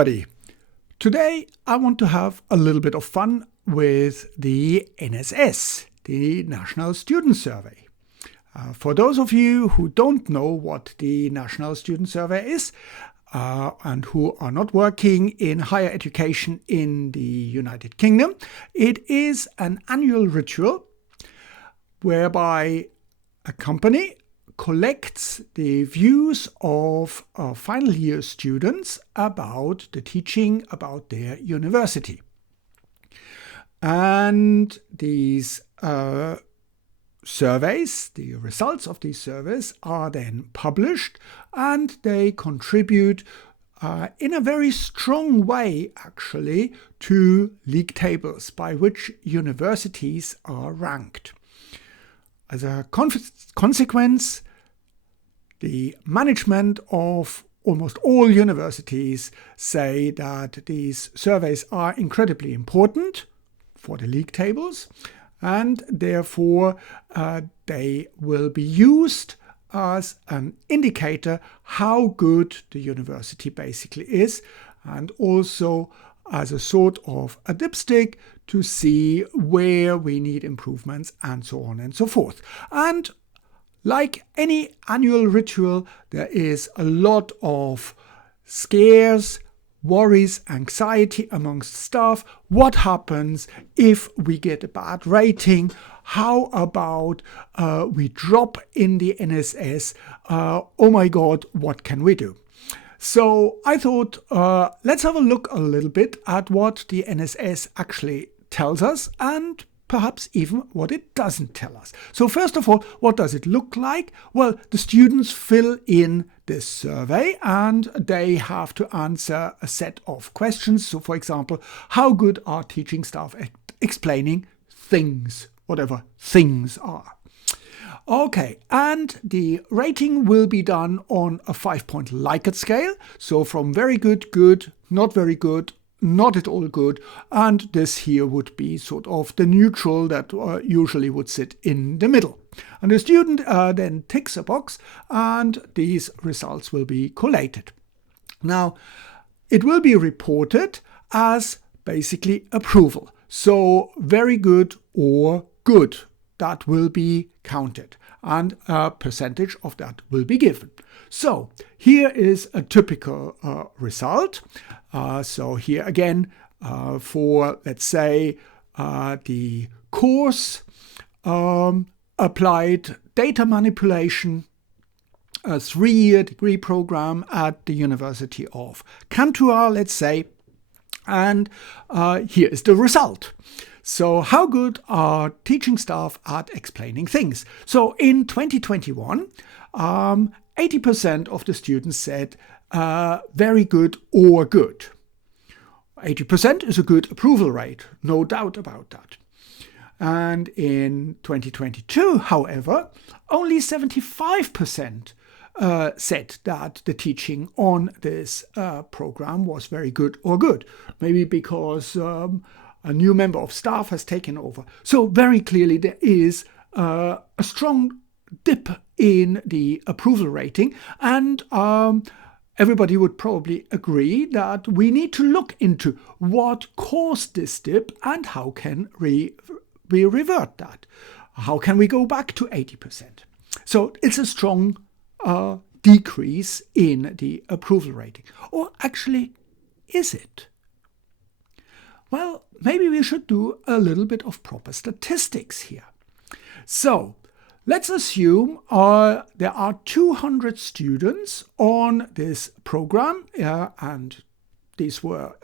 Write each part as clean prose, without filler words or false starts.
Buddy. Today I want to have a little bit of fun with the NSS, the National Student Survey. For those of you who don't know what the National Student Survey is and who are not working in higher education in the United Kingdom, it is an annual ritual whereby a company collects the views of final year students about the teaching about their university. And these surveys, the results of these surveys are then published, and they contribute in a very strong way actually to league tables by which universities are ranked. As a consequence, the management of almost all universities say that these surveys are incredibly important for the league tables, and therefore they will be used as an indicator how good the university basically is, and also as a sort of a dipstick to see where we need improvements and so on and so forth. And like any annual ritual, there is a lot of scares, worries, anxiety amongst staff. What happens if we get a bad rating? How about we drop in the NSS? Oh my God, what can we do? So I thought, let's have a look a little bit at what the NSS actually tells us, and perhaps even what it doesn't tell us. So first of all, what does it look like? Well, the students fill in this survey and they have to answer a set of questions. So for example, how good are teaching staff at explaining things, whatever things are? Okay, and the rating will be done on a 5-point Likert scale. So from very good, good, not very good, not at all good, and this here would be sort of the neutral that usually would sit in the middle. And the student then ticks a box and these results will be collated. Now, it will be reported as basically approval. So very good or good, that will be counted and a percentage of that will be given. So here is a typical result. So here again, for let's say the course applied data manipulation, a 3-year degree program at the University of Cantua, let's say, and here is the result. So how good are teaching staff at explaining things? So in 2021, 80% of the students said very good or good. 80% is a good approval rate, no doubt about that. And in 2022, however, only 75% said that the teaching on this program was very good or good. Maybe because a new member of staff has taken over. So very clearly there is a strong dip in the approval rating, and everybody would probably agree that we need to look into what caused this dip and how can we revert that. How can we go back to 80%? So it's a strong decrease in the approval rating. Or actually, is it? Well, maybe we should do a little bit of proper statistics here. So let's assume there are 200 students on this program, and these were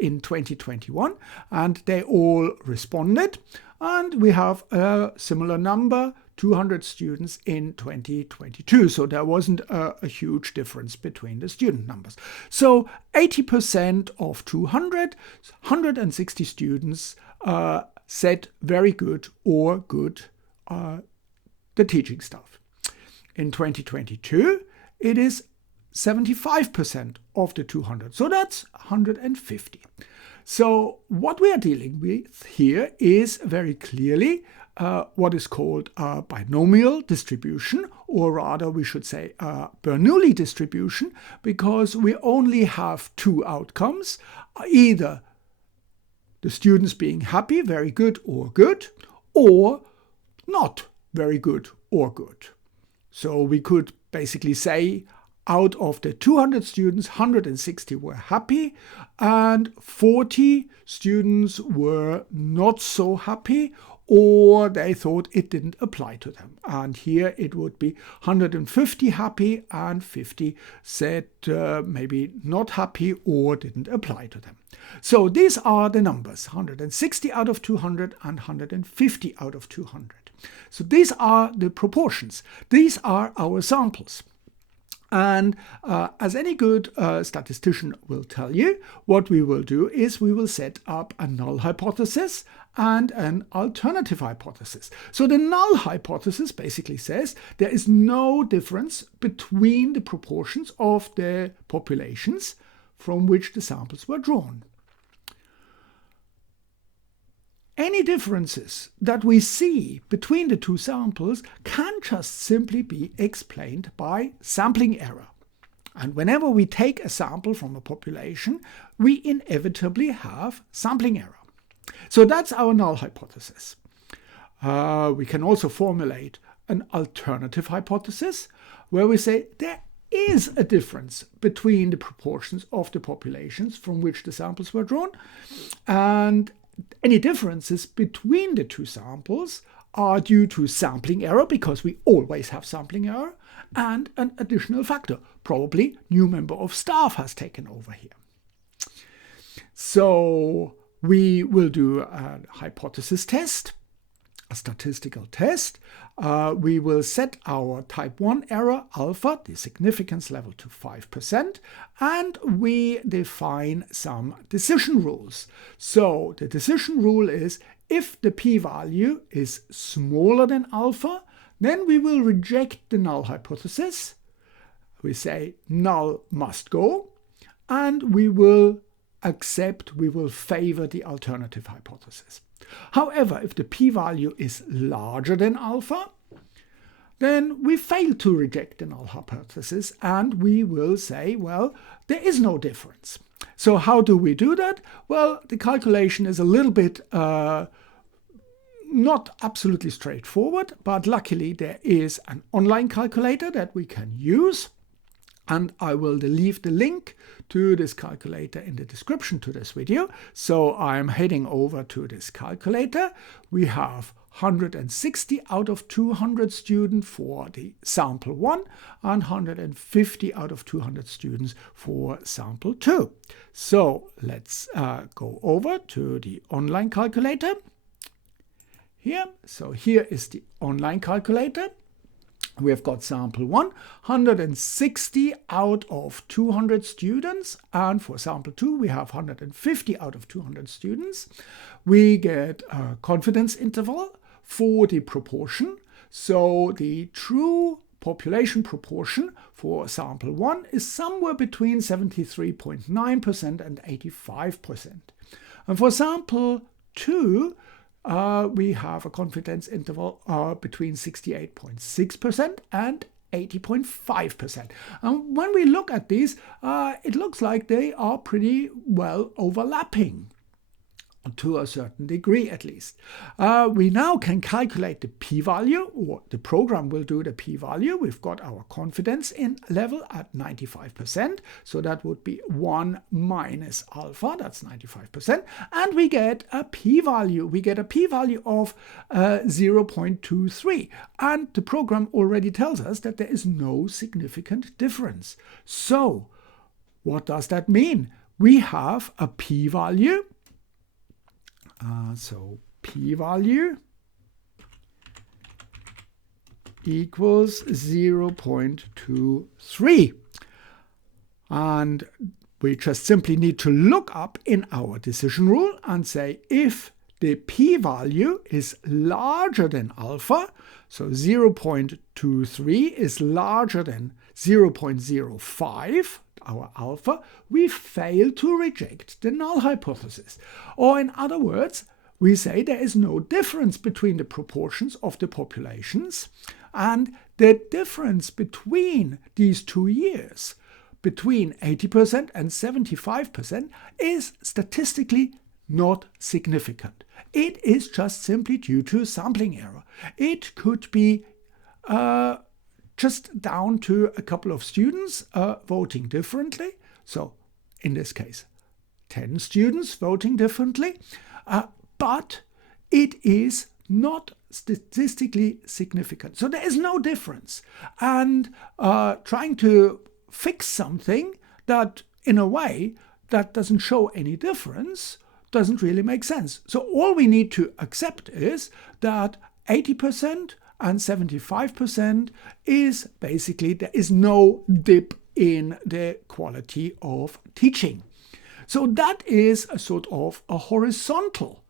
in 2021, and they all responded. And we have a similar number, 200 students in 2022. So there wasn't a huge difference between the student numbers. So 80% of 200, 160 students said very good or good the teaching staff. In 2022, it is 75% of the 200. So that's 150. So what we are dealing with here is very clearly what is called a binomial distribution, or rather we should say a Bernoulli distribution, because we only have two outcomes, either the students being happy, very good, or not very good or good. So we could basically say out of the 200 students, 160 were happy and 40 students were not so happy, or they thought it didn't apply to them. And here it would be 150 happy and 50 said maybe not happy or didn't apply to them. So these are the numbers, 160 out of 200 and 150 out of 200. So these are the proportions. These are our samples. And as any good statistician will tell you, what we will do is we will set up a null hypothesis and an alternative hypothesis. So the null hypothesis basically says there is no difference between the proportions of the populations from which the samples were drawn. Any differences that we see between the two samples can just simply be explained by sampling error. And whenever we take a sample from a population, we inevitably have sampling error. So that's our null hypothesis. We can also formulate an alternative hypothesis where we say there is a difference between the proportions of the populations from which the samples were drawn, and any differences between the two samples are due to sampling error, because we always have sampling error, and an additional factor, probably new member of staff has taken over here. So we will do a hypothesis test, a statistical test. We will set our type 1 error alpha, the significance level, to 5%, and we define some decision rules. So the decision rule is if the p-value is smaller than alpha, then we will reject the null hypothesis. We say null must go, and we will favor the alternative hypothesis. However, if the p-value is larger than alpha, then we fail to reject the null hypothesis and we will say, well, there is no difference. So how do we do that? Well, the calculation is a little bit not absolutely straightforward, but luckily there is an online calculator that we can use. And I will leave the link to this calculator in the description to this video. So I'm heading over to this calculator. We have 160 out of 200 students for the sample 1 and 150 out of 200 students for sample 2. So let's go over to the online calculator here. So here is the online calculator. We have got sample 1, 160 out of 200 students, and for sample 2 we have 150 out of 200 students. We get a confidence interval for the proportion. So the true population proportion for sample 1 is somewhere between 73.9% and 85%. And for sample 2, we have a confidence interval between 68.6% and 80.5%. And when we look at these, it looks like they are pretty well overlapping, to a certain degree at least. We now can calculate the p-value, or the program will do the p-value. We've got our confidence level at 95%, so that would be 1 minus alpha, that's 95%, and we get a p-value. We get a p-value of 0.23, and the program already tells us that there is no significant difference. So what does that mean? We have a p-value. So p-value equals 0.23. And we just simply need to look up in our decision rule and say if the p-value is larger than alpha, so 0.23 is larger than 0.05, our alpha, we fail to reject the null hypothesis. Or in other words, we say there is no difference between the proportions of the populations, and the difference between these 2 years, between 80% and 75%, is statistically not significant. It is just simply due to sampling error. It could be just down to a couple of students voting differently. So in this case, 10 students voting differently. But it is not statistically significant. So there is no difference. And trying to fix something that, in a way, that doesn't show any difference doesn't really make sense. So all we need to accept is that 80% and 75% is basically, there is no dip in the quality of teaching. So that is a sort of a horizontal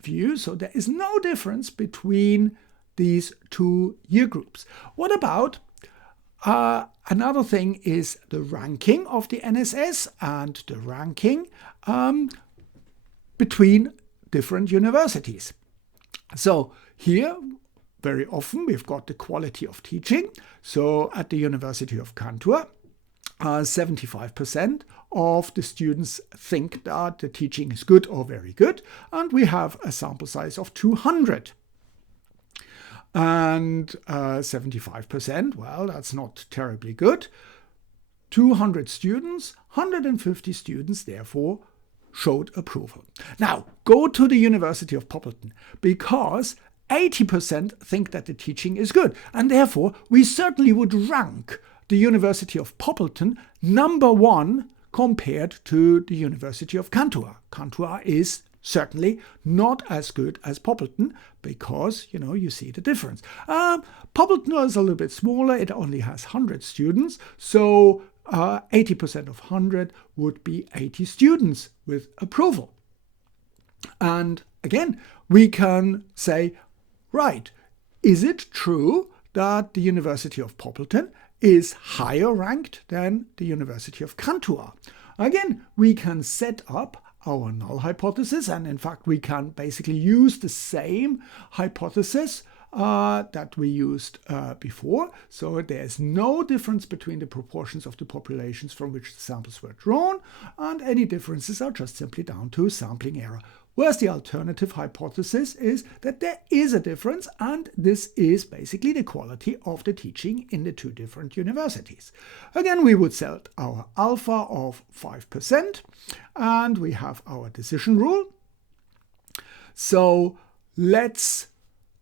view. So there is no difference between these 2 year groups. What about another thing is the ranking of the NSS and the ranking between different universities. So here, very often we've got the quality of teaching. So at the University of Cantor, 75% of the students think that the teaching is good or very good, and we have a sample size of 200. And 75%, well, that's not terribly good. 200 students, 150 students, therefore, showed approval. Now, go to the University of Poppleton, because 80% think that the teaching is good, and therefore we certainly would rank the University of Poppleton number 1 compared to the University of Cantor. Cantor is certainly not as good as Poppleton because, you see the difference. Poppleton is a little bit smaller. It only has 100 students, so 80% of 100 would be 80 students with approval. And again, we can say, right, is it true that the University of Poppleton is higher ranked than the University of Cantor? Again, we can set up our null hypothesis, and in fact we can basically use the same hypothesis that we used before. So there's no difference between the proportions of the populations from which the samples were drawn, and any differences are just simply down to sampling error. Whereas the alternative hypothesis is that there is a difference, and this is basically the quality of the teaching in the 2 different universities. Again, we would set our alpha of 5%, and we have our decision rule. So let's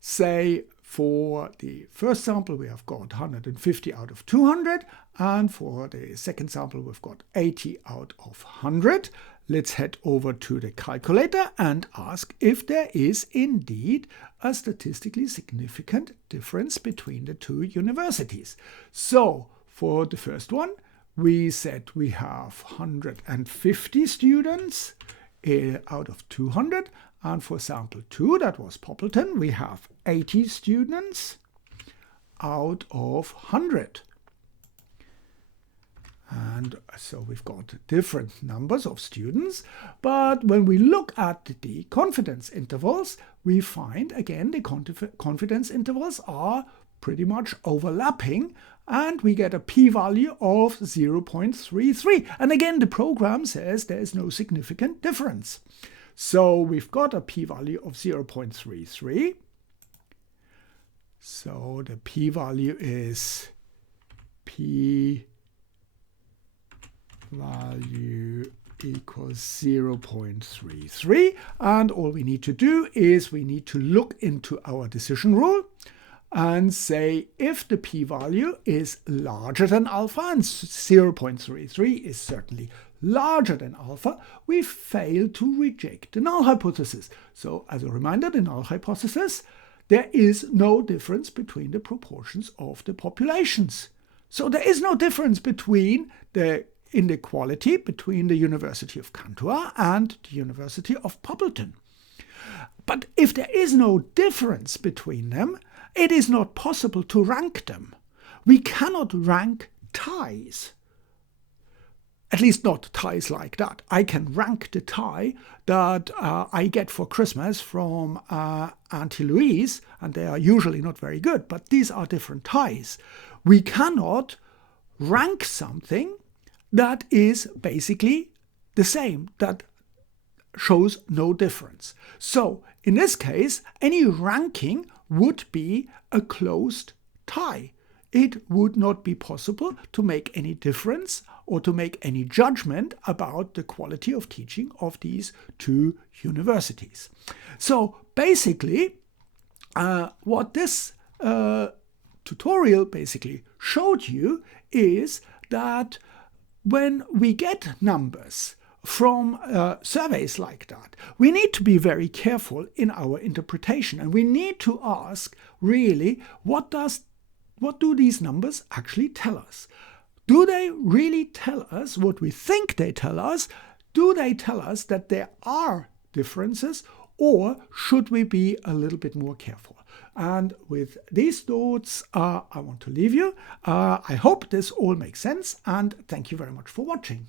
say for the first sample we have got 150 out of 200, and for the second sample we've got 80 out of 100. Let's head over to the calculator and ask if there is indeed a statistically significant difference between the 2 universities. So for the first one, we said we have 150 students out of 200. And for sample 2, that was Poppleton, we have 80 students out of 100. And so we've got different numbers of students, but when we look at the confidence intervals, we find again the confidence intervals are pretty much overlapping, and we get a p-value of 0.33. And again, the program says there is no significant difference. So we've got a p-value of 0.33. So the p-value is p-value equals 0.33. And all we need to do is we need to look into our decision rule and say if the p-value is larger than alpha, and 0.33 is certainly larger than alpha, we fail to reject the null hypothesis. So as a reminder, the null hypothesis, there is no difference between the proportions of the populations. So there is no difference between the inequality between the University of Cantor and the University of Poppleton. But if there is no difference between them, it is not possible to rank them. we cannot rank ties. At least not ties like that. I can rank the tie that I get for Christmas from Auntie Louise, and they are usually not very good, but these are different ties. We cannot rank something that is basically the same, that shows no difference. So in this case, any ranking would be a closed tie. It would not be possible to make any difference or to make any judgment about the quality of teaching of these two universities. So basically, what this tutorial basically showed you is that when we get numbers from surveys like that, we need to be very careful in our interpretation, and we need to ask really, what do these numbers actually tell us? Do they really tell us what we think they tell us? Do they tell us that there are differences, or should we be a little bit more careful? And with these thoughts, I want to leave you. I hope this all makes sense, and thank you very much for watching.